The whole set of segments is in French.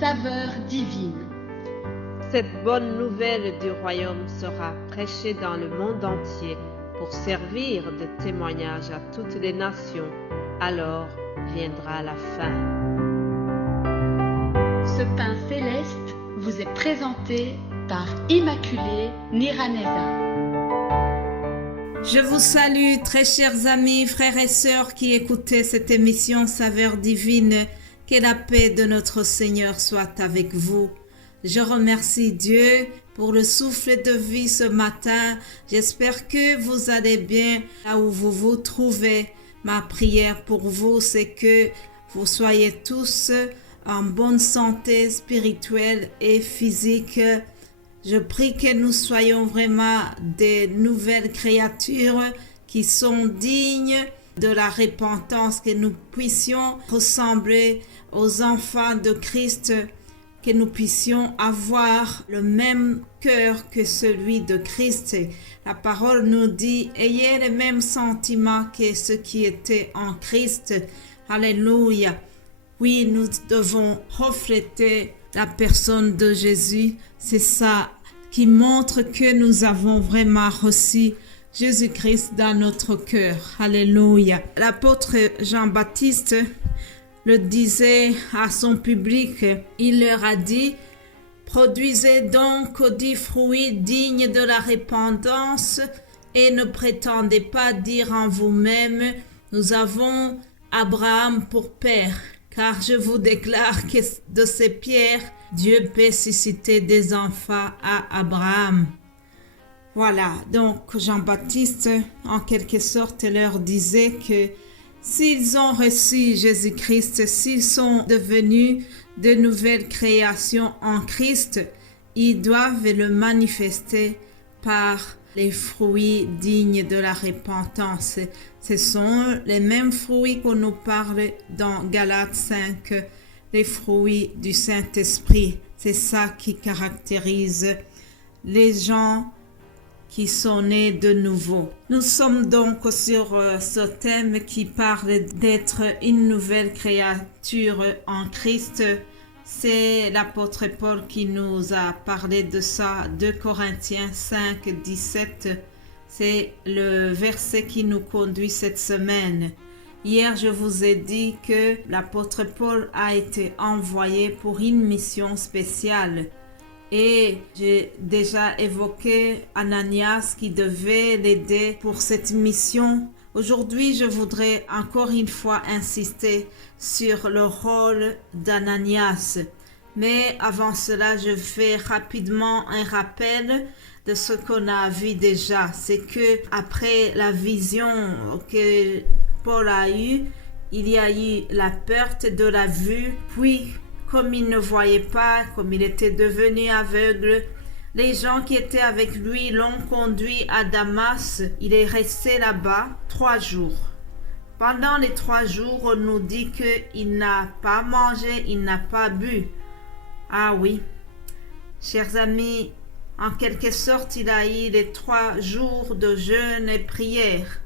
saveur divine. Cette bonne nouvelle du royaume sera prêchée dans le monde entier pour servir de témoignage à toutes les nations. Alors viendra la fin. Ce pain céleste vous est présenté par Immaculée Niraneza. Je vous salue, très chers amis, frères et sœurs qui écoutez cette émission Saveur divine. Que la paix de notre Seigneur soit avec vous. Je remercie Dieu pour le souffle de vie ce matin. J'espère que vous allez bien là où vous vous trouvez. Ma prière pour vous, c'est que vous soyez tous en bonne santé spirituelle et physique. Je prie que nous soyons vraiment des nouvelles créatures qui sont dignes de la repentance, que nous puissions ressembler aux enfants de Christ, que nous puissions avoir le même cœur que celui de Christ. La parole nous dit, ayez les mêmes sentiments que ceux qui étaient en Christ. Alléluia. Oui, nous devons refléter la personne de Jésus. C'est ça qui montre que nous avons vraiment reçu Jésus-Christ dans notre cœur. Alléluia. L'apôtre Jean-Baptiste le disait à son public. Il leur a dit, produisez donc des fruits dignes de la repentance et ne prétendez pas dire en vous-même, nous avons Abraham pour père. Car je vous déclare que de ces pierres, Dieu peut susciter des enfants à Abraham. Voilà, donc Jean-Baptiste, en quelque sorte, leur disait que s'ils ont reçu Jésus-Christ, s'ils sont devenus de nouvelles créations en Christ, ils doivent le manifester par les fruits dignes de la repentance. Ce sont les mêmes fruits qu'on nous parle dans Galates 5, les fruits du Saint-Esprit. C'est ça qui caractérise les gens qui sont nés de nouveau. Nous sommes donc sur ce thème qui parle d'être une nouvelle créature en Christ. C'est l'apôtre Paul qui nous a parlé de ça, 2 Corinthiens 5, 17. C'est le verset qui nous conduit cette semaine. Hier, je vous ai dit que l'apôtre Paul a été envoyé pour une mission spéciale. Et j'ai déjà évoqué Ananias qui devait l'aider pour cette mission. Aujourd'hui, je voudrais encore une fois insister sur le rôle d'Ananias. Mais avant cela, je fais rapidement un rappel de ce qu'on a vu déjà. C'est que après la vision que Paul a eue, il y a eu la perte de la vue, puis comme il ne voyait pas, comme il était devenu aveugle, les gens qui étaient avec lui l'ont conduit à Damas. Il est resté là-bas 3 jours. Pendant les 3 jours, on nous dit qu'il n'a pas mangé, il n'a pas bu. Ah oui, chers amis, en quelque sorte, il a eu les 3 jours de jeûne et prière.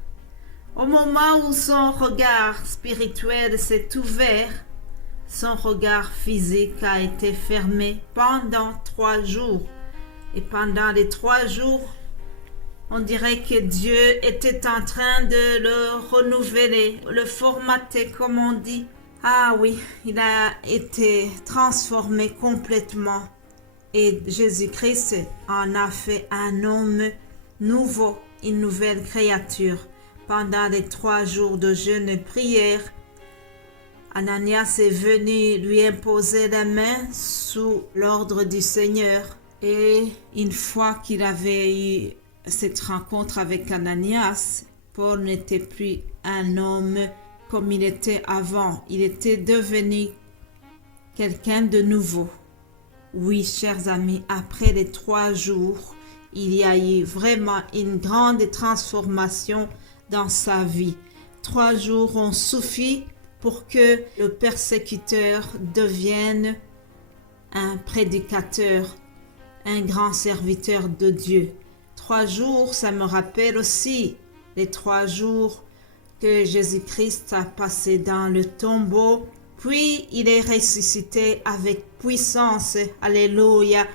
Au moment où son regard spirituel s'est ouvert, son regard physique a été fermé pendant 3 jours. Et pendant les 3 jours, on dirait que Dieu était en train de le renouveler, le formater comme on dit. Ah oui, il a été transformé complètement. Et Jésus-Christ en a fait un homme nouveau, une nouvelle créature. Pendant les 3 jours de jeûne et prière, Ananias est venu lui imposer la main sous l'ordre du Seigneur. Et une fois qu'il avait eu cette rencontre avec Ananias, Paul n'était plus un homme comme il était avant. Il était devenu quelqu'un de nouveau. Oui, chers amis, après les 3 jours, il y a eu vraiment une grande transformation dans sa vie. 3 jours ont suffi pour que le persécuteur devienne un prédicateur, un grand serviteur de Dieu. 3 jours, ça me rappelle aussi les 3 jours que Jésus-Christ a passé dans le tombeau Puis il est ressuscité avec puissance. Alléluia.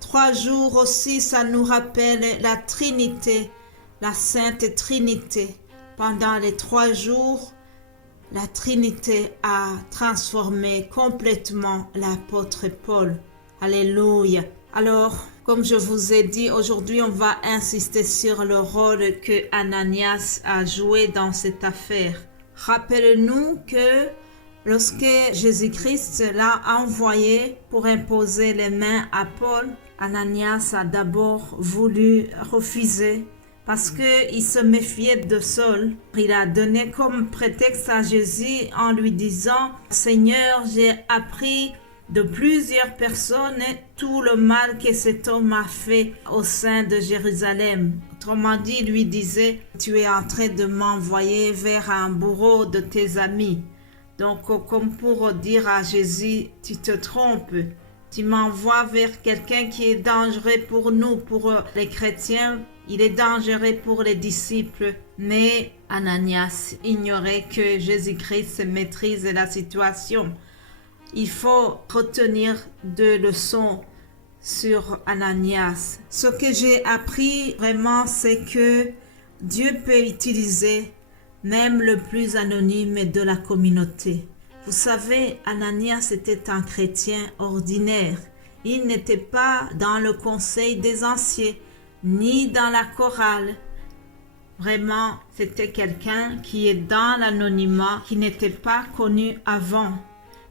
3 jours aussi, ça nous rappelle la Trinité, la Sainte Trinité. Pendant les 3 jours, la Trinité a transformé complètement l'apôtre Paul. Alléluia. Alors, comme je vous ai dit, aujourd'hui, on va insister sur le rôle que Ananias a joué dans cette affaire. Rappelez-nous que lorsque Jésus-Christ l'a envoyé pour imposer les mains à Paul, Ananias a d'abord voulu refuser parce qu'il se méfiait de Saul. Il a donné comme prétexte à Jésus en lui disant « Seigneur, j'ai appris de plusieurs personnes tout le mal que cet homme a fait au sein de Jérusalem. » Autrement dit, il lui disait « Tu es en train de m'envoyer vers un bourreau de tes amis. » Donc, comme pour dire à Jésus « Tu te trompes. Tu m'envoies vers quelqu'un qui est dangereux pour nous, pour les chrétiens. Il est dangereux pour les disciples. » Mais Ananias ignorait que Jésus-Christ maîtrise la situation. Il faut retenir 2 leçons sur Ananias. Ce que j'ai appris vraiment, c'est que Dieu peut utiliser même le plus anonyme de la communauté. Vous savez, Ananias était un chrétien ordinaire. Il n'était pas dans le conseil des anciens, ni dans la chorale. Vraiment, c'était quelqu'un qui est dans l'anonymat, qui n'était pas connu avant.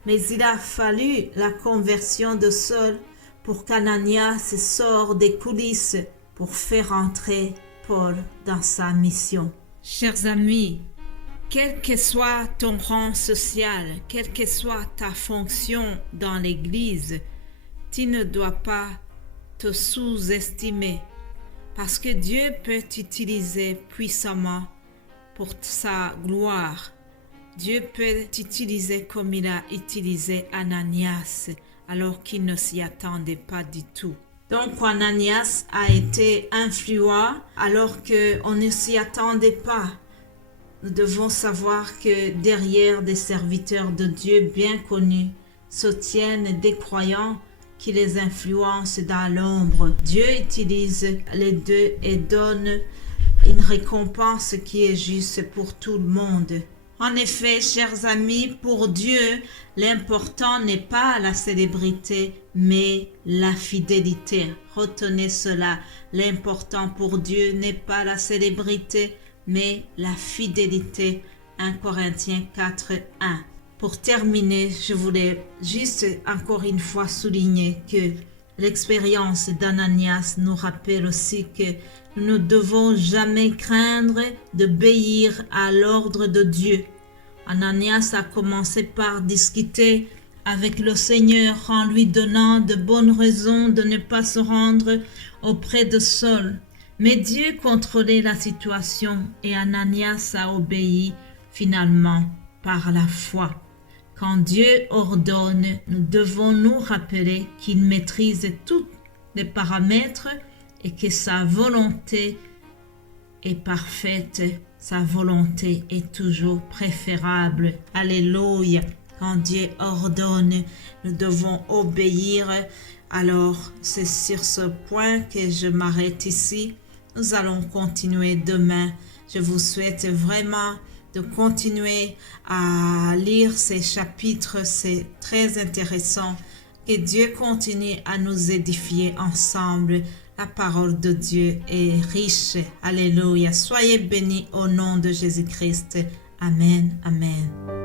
Mais il a fallu la conversion de Saul pour qu'Ananias sorte des coulisses pour faire entrer Paul dans sa mission. Chers amis, quel que soit ton rang social, quelle que soit ta fonction dans l'Église, tu ne dois pas te sous-estimer parce que Dieu peut t'utiliser puissamment pour sa gloire. Dieu peut t'utiliser comme il a utilisé Ananias alors qu'il ne s'y attendait pas du tout. Donc Ananias a été influent alors qu'on ne s'y attendait pas. Nous devons savoir que derrière des serviteurs de Dieu bien connus se tiennent des croyants qui les influencent dans l'ombre. Dieu utilise les deux et donne une récompense qui est juste pour tout le monde. En effet, chers amis, pour Dieu, l'important n'est pas la célébrité, mais la fidélité. Retenez cela. L'important pour Dieu n'est pas la célébrité, mais la fidélité. 1 Corinthiens 4:1. Pour terminer, je voulais juste encore une fois souligner que l'expérience d'Ananias nous rappelle aussi que nous ne devons jamais craindre d'obéir à l'ordre de Dieu. Ananias a commencé par discuter avec le Seigneur en lui donnant de bonnes raisons de ne pas se rendre auprès de Saul. Mais Dieu contrôlait la situation et Ananias a obéi finalement par la foi. Quand Dieu ordonne, nous devons nous rappeler qu'il maîtrise tous les paramètres et que sa volonté est parfaite, sa volonté est toujours préférable. Alléluia. Quand Dieu ordonne, nous devons obéir. Alors, c'est sur ce point que je m'arrête ici. Nous allons continuer demain. Je vous souhaite vraiment de continuer à lire ces chapitres. C'est très intéressant. Que Dieu continue à nous édifier ensemble. La parole de Dieu est riche. Alléluia. Soyez bénis au nom de Jésus-Christ. Amen. Amen.